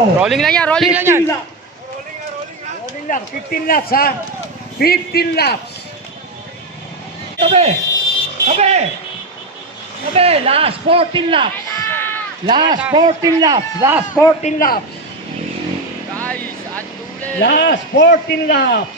Rolling lang yan, rolling lang yan. 15 laps. Rolling lang, 15 laps ha. 15 laps. Tabi. Tabi. Tabi, last 14 laps. Last 14 laps. Last 14 laps. Guys, at tuloy. Last 14 laps.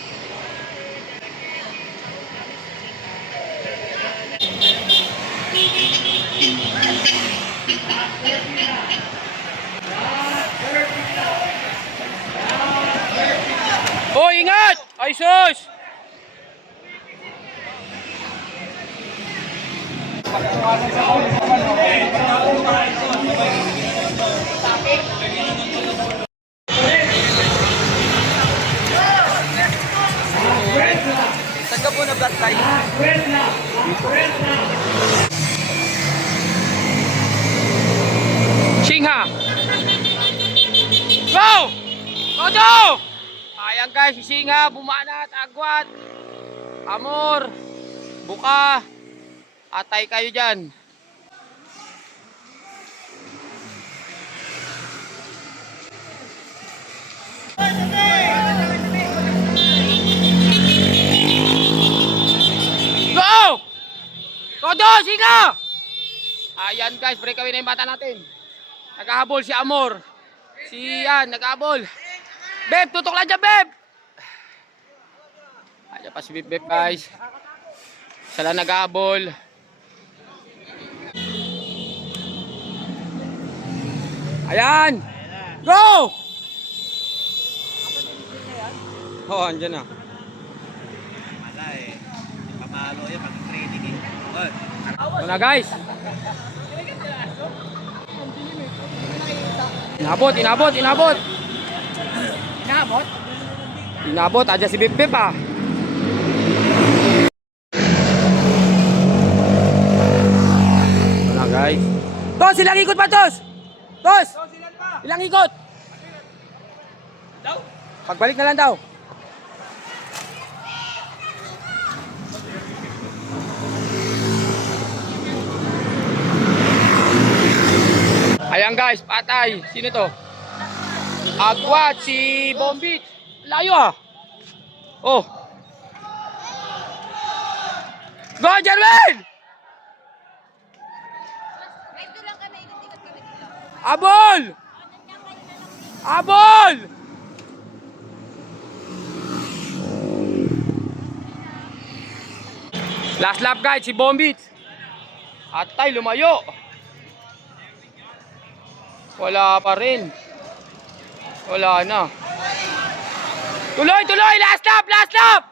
Oh, ingat! Ay, sus! Taga po na black light. Singha! Go! Todo! Ayan guys, si Singha, Bumana, Agwat, Amor, Buka, atay kayo dyan. Go! Todo, Singha! Ayan guys, breakaway na yung bata natin. Naghahabol si Amor. Si yan, naghahabol. Beb, tutok lang dyan, Beb! Ayan pa si Beb, guys. Sala nag-aabol. Ayan! Go! Oh, andyan na. Wala eh. Pamalo yan, pag-training eh. Ito na, guys. Inabot, inabot, inabot. Inabot? Inabot, aja si Beb Beb ah. Wala guys. Tos, ilang ikot pa Tos? Tos! Ilang ikot? Pagbalik na lang daw. Ayan guys, patay. Sino to? Agwat, si Bombit. Layo ah. Oh. Go, Jerwin! Abol! Abol! Last lap guys, si Bombit. Atay, lumayo. Wala pa rin. Wala na. Tuloy, tuloy! Last lap! Last lap!